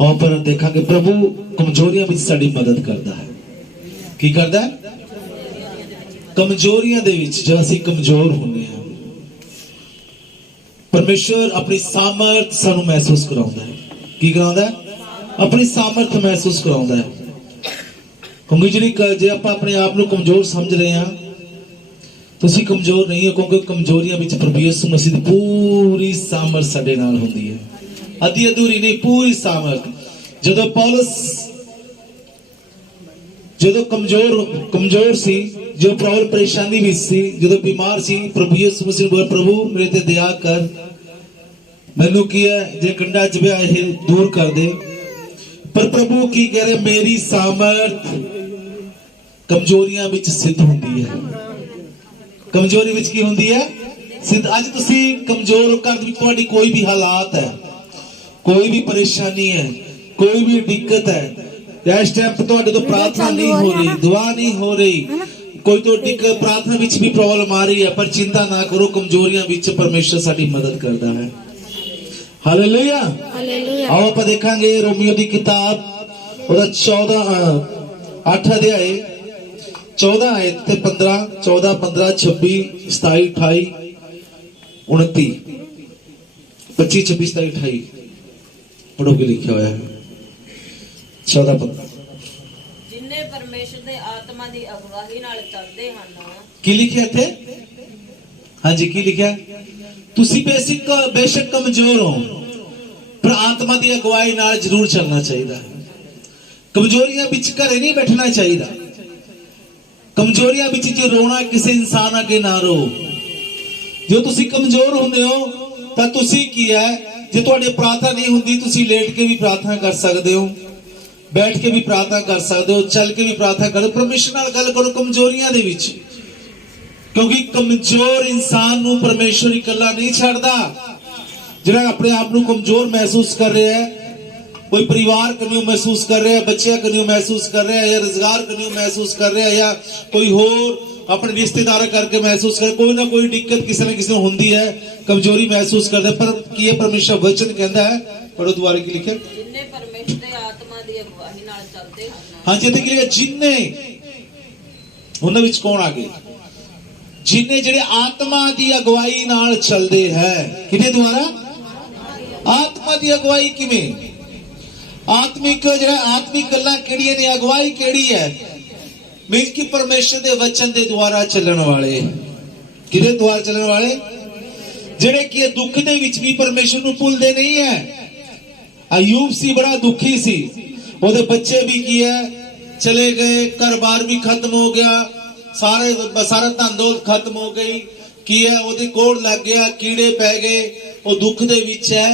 और पर देखांगे प्रभु कमजोरियां विच साडी मदद करता है। की करता है? कमजोरियां दे विच जब असीं कमजोर हुंदे हां परमेश्वर अपनी सामर्थ सानू महसूस कराउंदा है। की कराउंदा है? अपनी सामर्थ महसूस कराउंदा है। क्योंकि जे आपां अपने आप नू कमजोर समझ रहे हैं तुसीं कमजोर नहीं हो, क्योंकि कमजोरियां विच प्रभु यीशु मसीह दी पूरी सामर्थ साडे नाल हुंदी है। अधी अधूरी नहीं, पूरी सामर्थ। जदों पौलुस जदों कमजोर सी, जो प्रॉब्लम परेशानी विच सी, जदों बीमार सी, प्रभु यीशु मसीह ने बोला प्रभु मेरे ते दया कर, मैनू की है जे कंडा जबिया है दूर कर दे। पर प्रभु की कह रहे मेरी सामर्थ कमजोरियां विच सिद्ध हुंदी है। कमजोरी विच की हुंदी है? सिद्ध। अज तुसीं कमजोर हो, घर विच तुहाडी कोई भी हालात है, कोई भी परेशानी है, कोई भी दिक्कत है, इस टाइम तो प्रार्थना नहीं हो रही, दुआ नहीं हो रही, कोई तो प्रार्थना विच भी प्रॉब्लम आ रही है, पर चिंता ना करो, कमजोरियां विच परमेश्वर साडी मदद करता है। हालेलुया। आओ आप देखांगे रोमियो की किताब ओदा 8 अध्याय 14 आयत ते 15 14 15 26 27 28 29 25 26 27 28 पढ़ो के लिखा हुआ है 14 15 जिन्ने परमेश्वर दे आत्मा दी अगवाही नाल चलदे हन। की लिखिया थे? हाँ जी, की लिखा? तुसी बेशक कमजोर हो, पर आत्मा दी अगवाई नाल जरूर चलना चाहिए। कमजोरियां विच घरे नहीं बैठना चाहिए। कमजोरियां विच जो रोना किसी इंसान अगे ना रो। जो तुसी कमजोर हुंदे हो तां तुसी की है, जे तुहाडी प्रार्थना नहीं हुंदी तुसी लेट के भी प्रार्थना कर सकते हो, बैठ के भी प्रार्थना कर सकते हो, चल के भी प्रार्थना करो, परमेश्वर नाल गल करो कमजोरियां दे विच। क्योंकि कमजोर इंसान नू परमेश्वर इकल्ला नहीं छड्डदा। जिहड़ा अपने आप नू कमजोर महसूस कर रहा है, कोई परिवार कन्यों महसूस कर रहा है, बच्चे कन्यों महसूस कर रहा है, या रोजगार कन्यों महसूस कर रहा है, या कोई होर अपने रिश्तेदार करके महसूस कर, कोई ना कोई दिक्कत किसी न किसी होंदी है, कमजोरी महसूस करता है। पर की परमेश्वर वचन कहता है, पढ़ो दोबारा की लिखे, जिन्ने परमेश्वर दे आत्मा दी अगवाही नाल चलदे हन। हां जी, देखिए जिन्ने उन्हां विच कौन आ गए? जिन्ने जेडे आत्मा दी अगवाई नाल चलदे है। किदे द्वारा? आत्मा दी अगवाई किवें? आत्मिक जेड़ा आत्मिक गल्लां केड़ियां ने, अगवाई केड़ी है? मीन की परमेश्वर दे वचन दे द्वारा चलण वाले। किदे द्वारा चलण वाले? जेड़े कि दुख दे विच भी परमेश्वर नूं भुलदे नहीं है। अयूब सी बड़ा दुखी सी, ओदे बच्चे भी की है चले गए, घर बार भी खत्म हो गया, सारा धन दौलत खत्म हो गई, की है ओदे कोड़ लग गया, कीड़े पै गए, वो दुख दे विच है,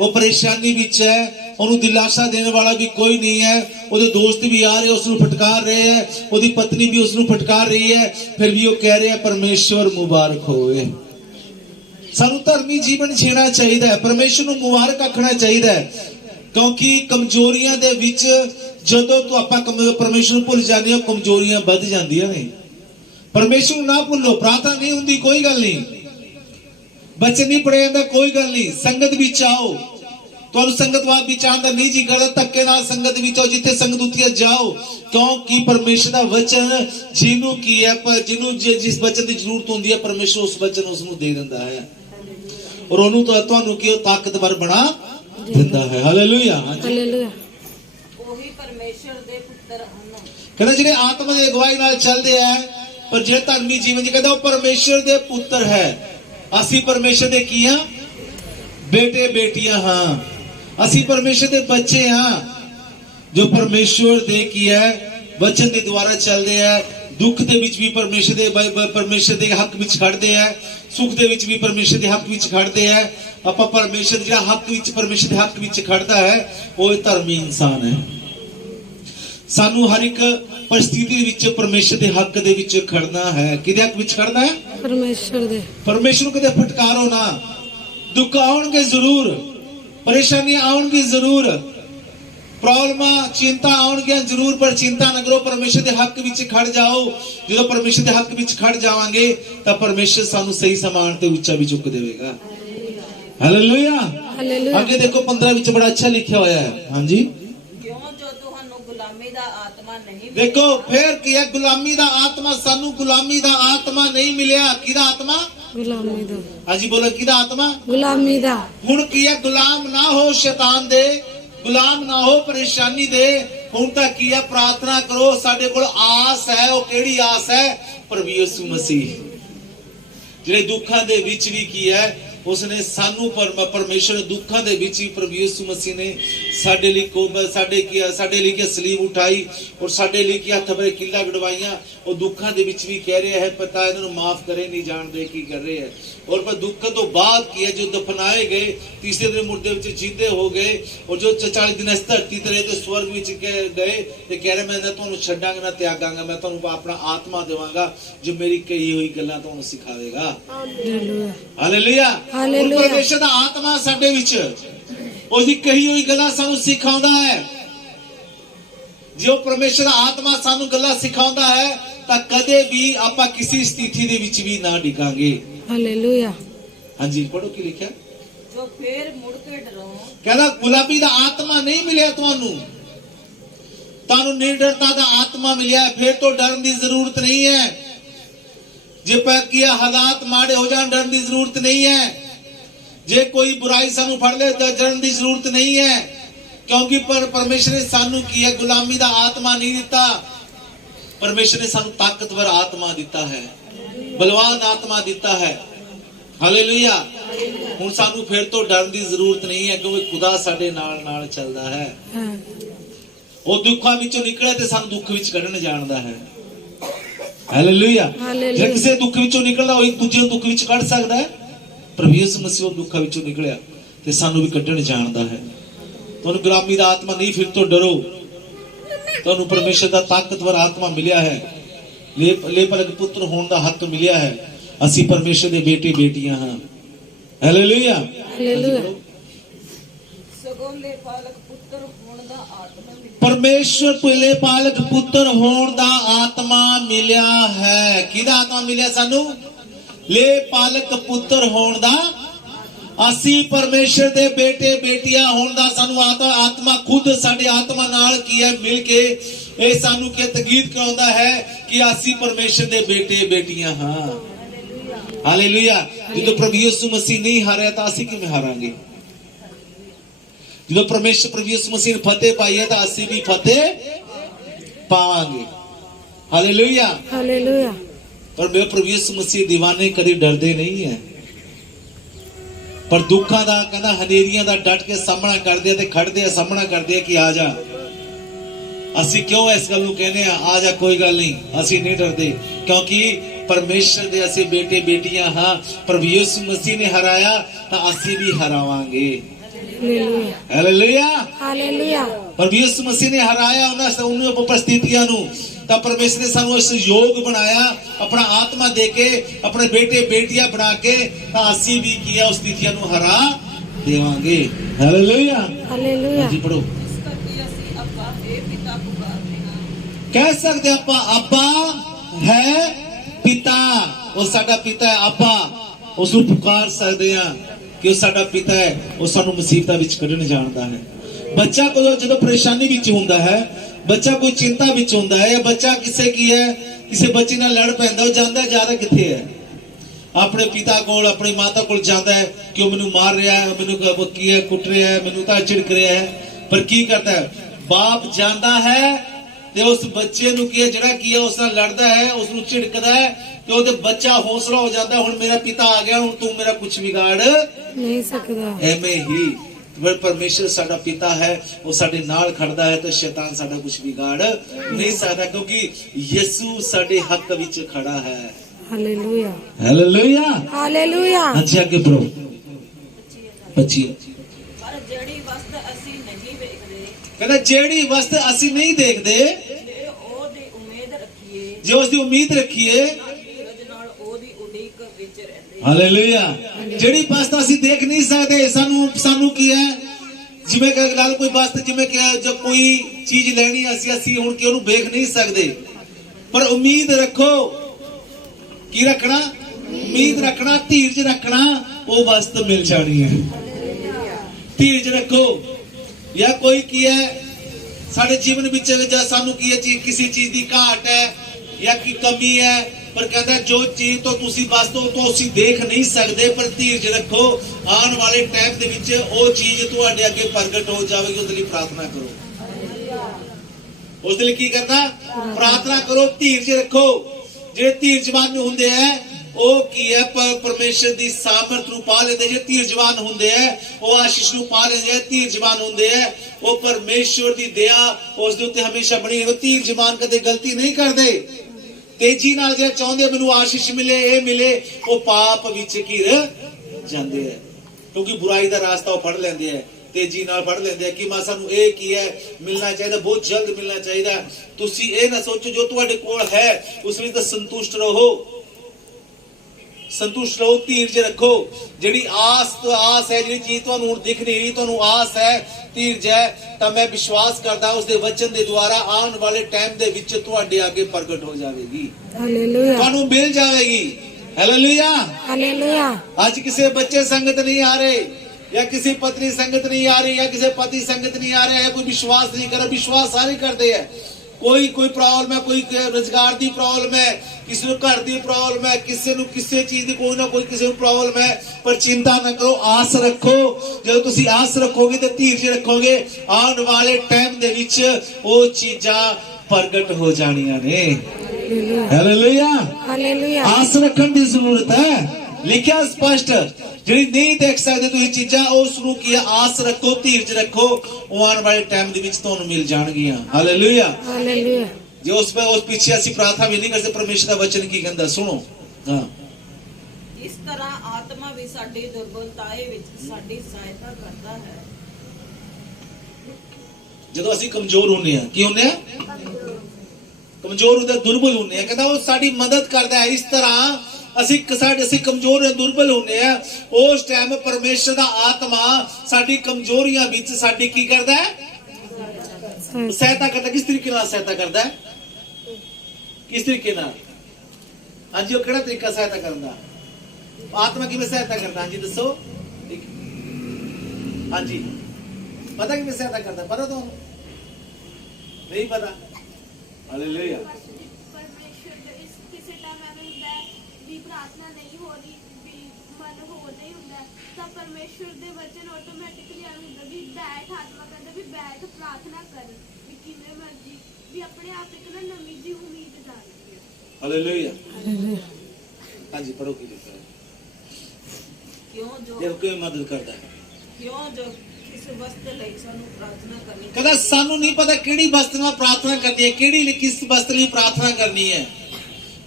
वो परेशानी विच है, ओनू दिलासा देने वाला भी कोई नहीं है, ओदे दोस्त भी आ रहे उसनू फटकार रहे हैं, ओदी पत्नी भी उसनू फटकार रही है, फिर भी वो कह रहे हैं परमेश्वर मुबारक होए। सानू धर्मी जीवन जीना चाहिए, परमेश्वर नू मुबारक आखना चाहिए। क्योंकि कमजोरियां दे विच जदों तो आपां परमेश्वर नू भुल जांदे हो, कमजोरियां वध जांदियां ने। परमेश्वर नू ना भुल्लो, प्रार्थना नहीं हुंदी कोई गल नहीं, बच्चे नहीं पढ़े जांदा कोई गल नहीं, संगत विच आओ। तुहानू संगतवाद विच आउण दा नहीं जी करदा, धक्के नाल संगत विच आओ, जिथे संगत उत्थे जाओ। क्योंकि परमेश्वर दा वचन जिन्नू की है, पर जिन्नू जिस वचन दी जरूरत हुंदी है परमेश्वर उस वचन उसनू दे दिंदा है, और ओनू तो तुहानू की ताकतवर बना दिंदा है। हालेलुया। हालेलुया। ओही परमेश्वर दे पुੱਤਰ ਹਨ। कहंदा जिहड़े आत्मा दी अगवाई नाल चलदे है, पर जे धर्मी जीवन जी कहंदा वो परमेश्वर दे पुੱਤਰ है। ਅਸੀਂ परमेश्वर दे की हां? बेटे बेटियां हां, ਅਸੀਂ परमेश्वर दे बच्चे हां, जो परमेश्वर दे की है वचन दे द्वारा चलदे है। दुख दे विच भी परमेश्वर दे हक विच खड़दे है, सुख दे विच भी परमेश्वर दे हक विच खड़दे है। आपां परमेश्वर दे हक विच, परमेश्वर दे हक विच खड़दा है, वो धर्मी इंसान है। सानू हर एक परिस्थिति विच परमेश्वर दे हक दे विच खड़ना है। किदे हक विच खड़ना है? परमेश्वर दे। परमेश्वर नू कदे फटकारो ना। दुख आउणगे जरूर, परेशानियां आउणगी जरूर, प्रॉब्लम चिंता आउणगियां जरूर, पर चिंता न करो, परमेश्वर दे हक विच खड़ जाओ। जो परमेश्वर दे हक विच खड़ जावांगे तां परमेश्वर सानू सही समान ते उच्चा भी चुक देवेगा। हालेलुया। ਹਾਲੇਲੂਇਆ। ਅੱਗੇ ਦੇਖੋ 15 ਵਿੱਚ ਬੜਾ ਅੱਛਾ ਲਿਖਿਆ ਹੋਇਆ ਹੈ। ਹਾਂਜੀ ਕਿਉਂ ਜੋ ਤੁਹਾਨੂੰ ਗੁਲਾਮੀ ਦਾ ਆਤਮਾ ਨਹੀਂ ਦੇਖੋ ਫਿਰ ਕੀ ਹੈ, ਗੁਲਾਮੀ ਦਾ ਆਤਮਾ, ਸਾਨੂੰ ਗੁਲਾਮੀ ਦਾ ਆਤਮਾ ਨਹੀਂ ਮਿਲਿਆ। ਕਿਹਦਾ ਆਤਮਾ? ਗੁਲਾਮੀ ਦਾ। ਹਾਂਜੀ ਬੋਲੋ, ਕਿਹਦਾ ਆਤਮਾ? ਗੁਲਾਮੀ ਦਾ। ਹੁਣ ਕੀ ਹੈ, ਗੁਲਾਮ ਨਾ ਹੋ ਸ਼ੈਤਾਨ ਦੇ, ਗੁਲਾਮ ਨਾ ਹੋ ਪਰੇਸ਼ਾਨੀ ਦੇ। ਹੁਣ ਤਾਂ ਕੀ ਹੈ, ਪ੍ਰਾਰਥਨਾ ਕਰੋ। ਸਾਡੇ ਕੋਲ ਆਸ ਹੈ। ਉਹ ਕਿਹੜੀ ਆਸ ਹੈ? ਪ੍ਰਭੂ ਯਿਸੂ ਮਸੀਹ, ਜਿਹੜੇ ਦੁੱਖਾਂ ਦੇ ਵਿੱਚ ਵੀ ਕੀ ਹੈ, ਉਸਨੇ ਸਾਨੂੰ ਪਰਮੇਸ਼ਰ ਦੁੱਖਾਂ ਦੇ ਵਿੱਚ ਹੀ ਪ੍ਰਭੂ ਯਿਸੂ ਮਸੀਹ ਨੇ ਸਾਡੇ ਲਈ ਸਾਡੇ ਲਈ ਕੀ ਸਲੀਬ ਉਠਾਈ ਔਰ ਸਾਡੇ ਲਈ ਕੀ ਹੱਥ ਭਰੇ ਕਿੱਲਾ ਗੜਵਾਈਆਂ। ਉਹ ਦੁੱਖਾਂ ਦੇ ਵਿੱਚ ਵੀ ਕਹਿ ਰਿਹਾ ਹੈ, ਪਤਾ ਇਹਨਾਂ ਨੂੰ ਮਾਫ ਕਰੇ, ਨਹੀਂ ਜਾਣਦੇ ਕੀ ਕਰ ਰਹੇ ਹੈ। ਔਰ ਪਰ ਦੁੱਖ ਤੋਂ ਬਾਅਦ ਕੀ ਹੈ, ਜੋ ਦਫਨਾਏ ਗਏ, ਤੀਸਰੇ ਦਿਨ ਮੁਰਦੇ ਵਿੱਚ ਜਿੰਦੇ ਹੋ ਗਏ। ਔਰ ਜੋ 40 ਦਿਨ ਇਸ ਧਰਤੀ ਤੇ ਰਹੇ ਤੇ ਸਵਰਗ ਵਿੱਚ ਗਏ ਤੇ ਕਹਿ ਰਹੇ, ਮੈਂ ਨਾ ਤੁਹਾਨੂੰ ਛੱਡਾਂਗਾ ਨਾ ਤਿਆਗਾਂਗਾ, ਮੈਂ ਤੁਹਾਨੂੰ ਆਪਣਾ ਆਤਮਾ ਦੇਵਾਂਗਾ ਜੋ ਮੇਰੀ ਕਹੀ ਹੋਈ ਗੱਲਾਂ ਤੁਹਾਨੂੰ ਸਿਖਾਵੇਗਾ। ਹਾਲੇਲੂਇਆ। ਹਾਲੇਲੂਇਆ। ਹਾਲੇਲੂਇਆ। ਪਰਮੇਸ਼ਰ ਦਾ ਆਤਮਾ ਸਾਡੇ ਵਿੱਚ, ਉਹਦੀ ਕਹੀ ਹੋਈ ਗੱਲਾਂ ਸਾਨੂੰ ਸਿਖਾਉਂਦਾ ਹੈ। ਜੋ ਪਰਮੇਸ਼ਰ ਦਾ ਆਤਮਾ ਸਾਨੂੰ ਗੱਲਾਂ ਸਿਖਾਉਂਦਾ ਹੈ ਤਾਂ ਕਦੇ ਵੀ ਆਪਾਂ ਕਿਸੇ ਸਥਿਤੀ ਦੇ ਵਿੱਚ ਵੀ ਨਾ ਡਿੱਗਾਂਗੇ। ਹਾਲੇਲੂਇਆ। ਹਾਂਜੀ ਪੜੋ ਕੀ ਲਿਖਿਆ। ਜੋ ਫੇਰ ਮੁੜ ਕੇ ਡਰੋ। ਕਹਿੰਦਾ ਗੁਲਾਮੀ ਦਾ ਆਤਮਾ ਨਹੀਂ ਮਿਲਿਆ ਤੁਹਾਨੂੰ, ਤੁਹਾਨੂੰ ਨਿਡਰਤਾ ਦਾ ਆਤਮਾ ਮਿਲਿਆ। ਫਿਰ ਤੋਂ ਡਰਨ ਦੀ ਜ਼ਰੂਰਤ ਨਹੀਂ ਹੈ। ਜੇ ਕੀ ਹਾਲਾਤ ਮਾੜੇ ਹੋ ਜਾਣ, ਡਰਨ ਦੀ ਜ਼ਰੂਰਤ ਨਹੀਂ ਹੈ। ਜੇ ਕੋਈ ਬੁਰਾਈ ਸਾਨੂੰ ਫੜ ਲੈ ਤਾਂ ਡਰਨ ਦੀ ਜ਼ਰੂਰਤ ਨਹੀਂ ਹੈ, ਕਿਉਂਕਿ ਪਰਮੇਸ਼ਰ ਨੇ ਸਾਨੂੰ ਕੀ ਹੈ, ਗੁਲਾਮੀ ਦਾ ਆਤਮਾ ਨਹੀਂ ਦਿੱਤਾ। ਪਰਮੇਸ਼ਰ ਨੇ ਸਾਨੂੰ ਤਾਕਤਵਰ ਆਤਮਾ ਦਿੱਤਾ ਹੈ, ਬਲਵਾਨ ਆਤਮਾ ਦਿੱਤਾ ਹੈ। ਹਾਲੇਲੂਇਆ। ਹੁਣ ਸਾਨੂੰ ਫਿਰ ਤੋਂ ਡਰਨ ਦੀ ਜ਼ਰੂਰਤ ਨਹੀਂ ਹੈ, ਕਿਉਂਕਿ ਖੁਦਾ ਸਾਡੇ ਨਾਲ ਚੱਲਦਾ ਹੈ। ਉਹ ਦੁੱਖਾਂ ਵਿੱਚੋਂ ਨਿਕਲੇ ਤੇ ਸਾਨੂੰ ਦੁੱਖ ਵਿੱਚ ਕੱਢਣ ਜਾਣਦਾ ਹੈ। ਹਾਲੇਲੂਇਆ। ਜੇ ਕਿਸੇ ਦੁੱਖ ਵਿੱਚੋਂ ਨਿਕਲਦਾ ਉਹ ਦੂਜੇ ਦੁੱਖ ਵਿੱਚ ਕੱਢ ਸਕਦਾ ਹੈ। ਪ੍ਰਭੂ ਯਿਸੂ ਮਸੀਹ ਉਹ ਦੁੱਖਾਂ ਵਿੱਚੋਂ ਨਿਕਲਿਆ ਤੇ ਸਾਨੂੰ ਵੀ ਕੱਢਣ ਜਾਣਦਾ ਹੈ। ਤੁਹਾਨੂੰ ਗੁਲਾਮੀ ਦਾ ਆਤਮਾ ਨਹੀਂ, ਫਿਰ ਤੋਂ ਡਰੋ। ਤੁਹਾਨੂੰ ਪਰਮੇਸ਼ਰ ਦਾ ਤਾਕਤਵਰ ਆਤਮਾ ਮਿਲਿਆ ਹੈ, ਲੇਪਲਕ ਪੁੱਤਰ ਹੋਣ ਦਾ ਹੱਕ ਮਿਲਿਆ ਹੈ। ਅਸੀਂ ਪਰਮੇਸ਼ਰ ਦੇ ਬੇਟੇ ਬੇਟੀਆਂ ਹਾਂ। ਹਾਲੇਲੂਇਆ। ਹਾਲੇਲੂਇਆ। ਸਗੋਂ ਲੇਪਾਲਕ ਪੁੱਤਰ ਹੋਣ ਦਾ ਆਤਮਾ ਮਿਲਿਆ। ਪਰਮੇਸ਼ਰ ਪੁਲੇ ਪਾਲਕ ਪੁੱਤਰ ਹੋਣ ਦਾ ਆਤਮਾ ਮਿਲਿਆ ਹੈ। ਕਿਹਦਾ ਆਤਮਾ ਮਿਲਿਆ ਸਾਨੂੰ? ਲੈ ਪਾਲਕ ਪੁੱਤਰ ਹੋਣ ਦਾ। ਅਸੀਂ ਪਰਮੇਸ਼ਰ ਦੇ ਬੇਟੇ ਬੇਟੀਆਂ ਹੋਣ ਦਾ ਸਾਨੂੰ ਆਤਮਾ ਖੁਦ ਸਾਡੇ ਆਤਮਾ ਨਾਲ ਕੀ ਹੈ, ਮਿਲ ਕੇ ਇਹ ਸਾਨੂੰ ਕੀ ਤਕੀਦ ਕਰਾਉਂਦਾ ਹੈ ਕਿ ਅਸੀਂ ਪਰਮੇਸ਼ਰ ਦੇ ਬੇਟੇ ਬੇਟੀਆਂ ਹਾਂ। ਹਾਲੇਲੂਇਆ। ਜਦੋਂ ਪ੍ਰਭੂ ਯਿਸੂ ਮਸੀਹ ਨਹੀਂ ਹਾਰਿਆ ਤਾਂ ਅਸੀਂ ਕਿਵੇਂ ਹਾਰਾਂਗੇ? ਜਦੋਂ ਪਰਮੇਸ਼ਰ ਪ੍ਰਭੂ ਯਿਸੂ ਮਸੀਹ ਨੇ ਫਤਿਹ ਪਾਈ ਹੈ ਤਾਂ ਅਸੀਂ ਵੀ ਫਤਿਹ ਪਾਵਾਂਗੇ। ਹਾਲੇਲੂਇਆ। ਹਾਲੇਲੂਇਆ। ਪਰ ਮੇਰੇ ਪ੍ਰਭੂ ਯਿਸੂ ਮਸੀਹ دیਵਾਨੇ ਕਦੀ ਡਰਦੇ ਨਹੀਂ ਹੈ, ਪਰ ਦੁੱਖਾਂ ਦਾ ਕਹਿੰਦਾ ਹਨੇਰੀਆਂ ਦਾ ਡਟ ਕੇ ਸਾਹਮਣਾ ਕਰਦੇ ਤੇ ਖੜਦੇ ਆ, ਸਾਹਮਣਾ ਕਰਦੇ ਆ ਕਿ ਆ ਜਾ। ਅਸੀਂ ਕਿਉਂ ਇਸ ਗੱਲ ਨੂੰ ਕਹਿੰਦੇ ਆ ਜਾ, ਕੋਈ ਗੱਲ ਨਹੀਂ, ਅਸੀਂ ਨਹੀਂ ਡਰਦੇ, ਕਿਉਂਕਿ ਪਰਮੇਸ਼ਰ ਦੇ ਅਸੀਂ ਬੇਟੇ ਬੇਟੀਆਂ ਹਾਂ। ਪ੍ਰਭੂ ਯਿਸੂ ਮਸੀਹ ਨੇ ਹਰਾਇਆ ਤਾਂ ਅਸੀਂ ਵੀ ਹਰਾਵਾਂਗੇ। ਹਾਲੇਲੂਇਆ। ਹਾਲੇਲੂਇਆ। ਹਾਲੇਲੂਇਆ। ਪ੍ਰਭੂ ਯਿਸੂ ਮਸੀਹ ਨੇ ਹਰਾਇਆ ਉਹਨਾਂ ਉਪਸਥਿਤੀਆਂ ਨੂੰ, ਤਾਂ ਪਰਮੇਸ਼ਰ ਨੇ ਸਾਨੂੰ ਇਸ ਯੋਗ ਬਣਾਇਆ ਆਪਣਾ ਆਤਮਾ ਦੇ ਕੇ, ਆਪਣੇ ਬੇਟੇ ਬੇਟੀਆਂ ਬਣਾ ਕੇ, ਤਾਂ ਅਸੀਂ ਵੀ ਕੀ ਆ ਉਸ ਸਥਿਤੀਆਂ ਨੂੰ ਹਰਾ ਦੇਵਾਂਗੇ। ਹਾਲੇਲੂਇਆ। ਹਾਲੇਲੂਇਆ। ਜੀ ਪੜੋ। ਇਸ ਕਰਕੇ ਅਸੀਂ ਅੱਬਾ ਇਹ ਪਿਤਾ ਪੁਕਾਰਦੇ ਹਾਂ। ਕਹਿ ਸਕਦੇ ਆਪਾਂ ਅੱਬਾ ਹੈ ਪਿਤਾ। ਉਹ ਸਾਡਾ ਪਿਤਾ ਹੈ ਅੱਬਾ, ਉਸ ਨੂੰ ਪੁਕਾਰ ਸਕਦੇ ਹਾਂ ਕਿ ਉਹ ਸਾਡਾ ਪਿਤਾ ਹੈ। ਉਹ ਸਾਨੂੰ ਮੁਸੀਬਤਾਂ ਵਿੱਚ ਕੱਢਣ ਜਾਣਦਾ ਹੈ। ਬੱਚਾ ਕੋਲ ਜਦੋਂ ਪਰੇਸ਼ਾਨੀ ਵਿੱਚ ਹੁੰਦਾ ਹੈ, ਬੱਚਾ ਕੋਈ ਚਿੰਤਾ ਵਿੱਚ ਹੁੰਦਾ ਹੈ, ਜਾਂ ਬੱਚਾ ਕਿਸੇ ਬੱਚੇ ਨਾਲ ਲੜ ਪੈਂਦਾ, ਉਹ ਜਾਂਦਾ ਜ਼ਿਆਦਾ ਕਿੱਥੇ ਹੈ? ਆਪਣੇ ਪਿਤਾ ਕੋਲ, ਆਪਣੀ ਮਾਤਾ ਕੋਲ ਜਾਂਦਾ ਹੈ ਕਿ ਉਹ ਮੈਨੂੰ ਮਾਰ ਰਿਹਾ ਹੈ, ਮੈਨੂੰ ਕੀ ਹੈ, ਕੁੱਟ ਰਿਹਾ ਹੈ, ਮੈਨੂੰ ਤਾਂ ਝਿੜਕ ਰਿਹਾ ਹੈ। ਪਰ ਕੀ ਕਰਦਾ ਹੈ? ਬਾਪ ਜਾਂਦਾ ਹੈ ਤੇ ਉਸ ਬੱਚੇ ਨੂੰ ਕੀ ਹੈ, ਜਿਹੜਾ ਕੀ ਹੈ ਉਸ ਨਾਲ ਲੜਦਾ ਹੈ, ਉਸ ਨੂੰ ਝਿੜਕਦਾ ਹੈ, ਤੇ ਉਹਦੇ ਬੱਚਾ ਹੌਸਲਾ ਹੋ ਜਾਂਦਾ, ਹੁਣ ਮੇਰਾ ਪਿਤਾ ਆ ਗਿਆ, ਹੁਣ ਤੂੰ ਮੇਰਾ ਕੁਝ ਵਿਗਾੜ ਨਹੀਂ ਸਕਦਾ। ਐਵੇਂ ਹੀ ਪਰਮੇਸ਼ਰ ਸਾਡਾ ਪਿਤਾ ਹੈ, ਉਹ ਸਾਡੇ ਨਾਲ ਖੜਦਾ ਹੈ, ਤੇ ਸ਼ੈਤਾਨ ਸਾਡਾ ਕੁਝ ਵਿਗਾੜ ਨਹੀਂ ਸਕਦਾ, ਕਿਉਂਕਿ ਯਿਸੂ ਸਾਡੇ ਹੱਕ ਵਿੱਚ ਖੜਾ ਹੈ। ਹਾਲੇਲੂਇਆ। ਹਾਲੇਲੂਇਆ। ਹਾਲੇਲੂਇਆ। ਅੱਛਾ ਅੱਗੇ ਪੜੋ। 25। ਪਰ ਜਿਹੜੀ ਵਸਤ ਅਸੀਂ ਨਹੀਂ ਵੇਖਦੇ, ਕਹਿੰਦਾ ਜਿਹੜੀ ਵਸਤ ਅਸੀਂ ਨਹੀਂ ਦੇਖਦੇ, ਜੇ ਉਹਦੀ ਉਮੀਦ ਰੱਖੀਏ, ਜੇ ਉਸ ਦੀ ਉਮੀਦ ਰੱਖੀਏ, ਧੀਰਜ ਨਾਲ ਉਹਦੀ ਉਡੀਕ ਵਿੱਚ ਰਹਿੰਦੇ। ਹਾਲੇਲੂਇਆ। ਜਿਹੜੀ ਵਸਤ ਅਸੀਂ ਦੇਖ ਨਹੀਂ ਸਕਦੇ, ਸਾਨੂੰ ਕੀ ਹੈ, ਜਿਵੇਂ ਕਿ ਨਾਲ ਕੋਈ ਵਸਤ, ਜਿਵੇਂ ਕਿ ਜੋ ਕੋਈ ਚੀਜ਼ ਲੈਣੀ ਅਸੀਂ ਹੁਣ ਕਿ ਉਹਨੂੰ ਵੇਖ ਨਹੀਂ ਸਕਦੇ, ਪਰ ਉਮੀਦ ਰੱਖੋ। ਕੀ ਰੱਖਣਾ? ਉਮੀਦ ਰੱਖਣਾ, ਧੀਰਜ ਰੱਖਣਾ, ਉਹ ਵਸਤ ਮਿਲ ਜਾਣੀ ਹੈ। ਧੀਰਜ ਰੱਖੋ। ਜਾਂ ਕੋਈ ਕੀ ਹੈ ਸਾਡੇ ਜੀਵਨ ਵਿੱਚ ਜਾਂ ਸਾਨੂੰ ਕੀ ਹੈ ਕਿਸੇ ਚੀਜ਼ ਦੀ ਘਾਟ ਹੈ ਜਾਂ ਕੀ ਕਮੀ ਹੈ, ਪਰ ਕਹਿੰਦਾ ਜੋ ਚੀਜ਼ ਤੋਂ ਤੁਸੀਂ ਵਾਸਤਵ ਤੋਂ ਅਸੀਂ ਦੇਖ ਨਹੀਂ ਸਕਦੇ, ਪਰ ਧੀਰਜ ਰੱਖੋ, ਆਉਣ ਵਾਲੇ ਟਾਈਮ ਦੇ ਵਿੱਚ ਉਹ ਚੀਜ਼ ਤੁਹਾਡੇ ਅੱਗੇ ਪ੍ਰਗਟ ਹੋ ਜਾਵੇਗੀ। ਉਹਦੇ ਲਈ ਪ੍ਰਾਰਥਨਾ ਕਰੋ। ਉਸ ਦੇ ਲਈ ਕੀ ਕਰਨਾ? ਪ੍ਰਾਰਥਨਾ ਕਰੋ, ਧੀਰਜ ਰੱਖੋ। ਜਿਹੜੇ ਧੀਰਜਵਾਨ ਹੁੰਦੇ ਆ ਉਹ ਕੀ ਹੈ ਪਰਮੇਸ਼ਰ ਦੀ ਸਾਮਰਥ ਨੂੰ ਪਾ ਲੈਂਦੇ। ਜਿਹੜੇ ਧੀਰਜਵਾਨ ਹੁੰਦੇ ਆ ਉਹ ਆਸ਼ੀਸ਼ ਨੂੰ ਪਾ ਲੈਂਦੇ ਆ। ਧੀਰਜਵਾਨ ਹੁੰਦੇ ਆ ਉਹ ਪਰਮੇਸ਼ਰ ਦੀ ਦਇਆ ਉਸ ਦੇ ਉੱਤੇ ਹਮੇਸ਼ਾ ਬਣੀ ਰਹੀ। ਧੀਰਜਵਾਨ ਕਦੇ ਗਲਤੀ ਨਹੀਂ ਕਰਦੇ। ਤੇਜ਼ੀ ਨਾਲ ਜਿਹੜਾ ਚਾਹੁੰਦੇ ਮੈਨੂੰ ਆਸ਼ੀਸ਼ ਮਿਲੇ, ਇਹ ਮਿਲੇ, ਉਹ ਪਾਪ ਵਿੱਚ ਘਿਰ ਜਾਂਦੇ ਆ, ਕਿਉਂਕਿ ਬੁਰਾਈ ਦਾ ਰਾਸਤਾ ਉਹ ਫੜ ਲੈਂਦੇ ਆ, ਤੇਜ਼ੀ ਨਾਲ ਫੜ ਲੈਂਦੇ ਆ ਕਿ ਮਾਂ ਸਾਨੂੰ ਇਹ ਕੀ ਹੈ ਮਿਲਣਾ ਚਾਹੀਦਾ, ਬਹੁਤ ਜਲਦ ਮਿਲਣਾ ਚਾਹੀਦਾ। ਤੁਸੀਂ ਇਹ ਨਾ ਸੋਚੋ ਜੋ ਤੁਹਾਡੇ ਕੋਲ ਹੈ ਉਸ ਵਿੱਚ ਤਾਂ ਸੰਤੁਸ਼ਟ ਰਹੋ, ਸੰਤੁਸ਼ਟ ਰਹੋ, ਧੀਰਜ ਰੱਖੋ। ਜਿਹੜੀ ਆਸ ਹੈ, ਜਿਹੜੀ ਚੀਜ਼ ਤੁਹਾਨੂੰ ਹੁਣ ਦਿਖ ਨਹੀਂ ਰਹੀ, ਤੁਹਾਨੂੰ ਆਸ ਹੈ, ਧੀਰਜ ਹੈ, ਤਾਂ ਮੈਂ ਵਿਸ਼ਵਾਸ ਕਰਦਾ ਉਸ ਦੇ ਵਚਨ ਦੇ ਦੁਆਰਾ ਆਉਣ ਵਾਲੇ ਟਾਈਮ ਦੇ ਵਿੱਚ ਤੁਹਾਡੇ ਅੱਗੇ ਪ੍ਰਗਟ ਹੋ ਜਾਵੇਗੀ, ਹਾਲੇਲੂਇਆ, ਤੁਹਾਨੂੰ ਮਿਲ ਜਾਵੇਗੀ। Hallelujah, hallelujah. ਅੱਜ ਕਿਸੇ ਬੱਚੇ ਸੰਗਤ नहीं आ रहे, या किसी पत्नी संगत नहीं आ रही, या किसी पति संगत नहीं आ रहा है, कोई विश्वास नहीं कर रहा, विश्वास सारे करते हैं। कोई प्रॉब्लम है, कोई रोजगार की प्रॉब्लम है, किसी को घर की प्रॉब्लम है, किसी को किसी चीज की कोई ना कोई किसी को प्रॉब्लम है, पर चिंता न करो, आस रखो। जब तुसी आस रखोगे तो धीरज रखोगे, आने वाले टाइम दे विच वो चीजां प्रगट हो जानियां ने। Hallelujah, hallelujah. आस रखने की जरूरत है। लिखा स्पष्ट, ਜਿਹੜੀ ਨਹੀਂ ਦੇਖ ਸਕਦੇ ਤੁਸੀਂ ਚੀਜ਼ਾਂ, ਉਸ ਨੂੰ ਕੀ ਆਸ ਰੱਖੋ, ਧੀਰਜ ਰੱਖੋ, ਉਹ ਆਉਣ ਵਾਲੇ ਟਾਈਮ ਦੇ ਵਿੱਚ ਤੁਹਾਨੂੰ ਮਿਲ ਜਾਣਗੀਆਂ। Hallelujah, hallelujah. ਜੇ ਉਸ ਪਿੱਛੇ ਅਸੀਂ ਪ੍ਰਾਰਥਨਾ ਵੀ ਨਹੀਂ ਕਰਦੇ, ਪਰਮੇਸ਼ਰ ਦਾ ਵਚਨ ਕੀ ਕਹਿੰਦਾ ਸੁਣੋ। ਹਾਂ, ਇਸ ਤਰ੍ਹਾਂ ਆਤਮਾ ਵੀ ਸਾਡੀ ਦੁਰਬਲਤਾਏ ਵਿੱਚ ਸਾਡੀ ਸਹਾਇਤਾ ਕਰਦਾ ਹੈ। ਜਦੋਂ ਅਸੀਂ ਕਮਜ਼ੋਰ ਹੁੰਨੇ ਆ, ਕੀ ਹੁੰਨੇ ਆ? ਕਮਜ਼ੋਰ ਹੁੰਦੇ, ਦੁਰਬਲ ਹੁੰਨੇ ਆ, ਕਹਿੰਦਾ ਉਹ ਸਾਡੀ ਮਦਦ ਕਰਦਾ ਹੈ। ਇਸ ਤਰ੍ਹਾਂ ਅਸੀਂ ਕਮਜ਼ੋਰ ਹਾਂ, ਦੁਰਬਲ ਹੁੰਨੇ ਆ, ਉਸ ਟਾਈਮ ਪਰਮੇਸ਼ਰ ਦਾ ਆਤਮਾ ਸਾਡੀ ਕਮਜ਼ੋਰੀਆਂ ਵਿੱਚ ਸਾਡੀ ਕੀ ਕਰਦਾ ਹੈ? ਸਹਾਇਤਾ ਕਰਦਾ। ਕਿਸ ਤਰੀਕੇ ਨਾਲ ਸਹਾਇਤਾ ਕਰਦਾ ਹੈ? ਕਿਸ ਤਰੀਕੇ ਨਾਲ? ਹਾਂਜੀ, ਉਹ ਕਿਹੜਾ ਤਰੀਕਾ ਸਹਾਇਤਾ ਕਰਨ ਦਾ? ਆਤਮਾ ਕਿਵੇਂ ਸਹਾਇਤਾ ਕਰਦਾ? ਹਾਂਜੀ ਦੱਸੋ। ਹਾਂਜੀ, ਪਤਾ ਕਿਵੇਂ ਸਹਾਇਤਾ ਕਰਦਾ? ਪਤਾ ਤੁਹਾਨੂੰ? ਨਹੀਂ ਪਤਾ? ਹਾਲੇਲੂਇਆ। प्रार्थना नहीं हो रही, भी मन हो नहीं ਹੁੰਦਾ ਤਾਂ ਪਰਮੇਸ਼ਰ ਦੇ ਵਚਨ ਆਟੋਮੈਟਿਕਲੀ ਆਉਂਦਾ ਵੀ ਬੈਠ, ਆਤਮਾ ਕਹਿੰਦਾ ਵੀ ਬੈਠ ਪ੍ਰਾਰਥਨਾ ਕਰ, ਵੀ ਕਿਵੇਂ ਮਰਜੀ, ਵੀ ਆਪਣੇ ਆਪ ਇੱਕ ਨਾ ਨਵੀਂ ਜੀ ਉਮੀਦ ਜਾਗਦੀ ਹੈ। ਹਾਲੇਲੂਇਆ। ਹਾਲੇਲੂਇਆ। ਹਾਂਜੀ, ਪੜੋ ਕੀ ਲਿਖਿਆ ਹੈ? ਕਿਉਂ ਕਿਵੇਂ ਮਦਦ ਕਰਦਾ ਹੈ? ਕਿਉਂ ਜੋ ਕਿਸੇ ਵਸਤ ਲਈ ਸਾਨੂੰ ਪ੍ਰਾਰਥਨਾ ਕਰਨੀ। ਕਹਿੰਦਾ ਸਾਨੂੰ ਨਹੀਂ ਪਤਾ ਕਿਹੜੀ ਵਸਤ ਨਾਲ ਪ੍ਰਾਰਥਨਾ ਕਰਨੀ ਹੈ, ਕਿਹੜੀ ਕਿਸ ਵਸਤ ਲਈ ਪ੍ਰਾਰਥਨਾ ਕਰਨੀ ਹੈ।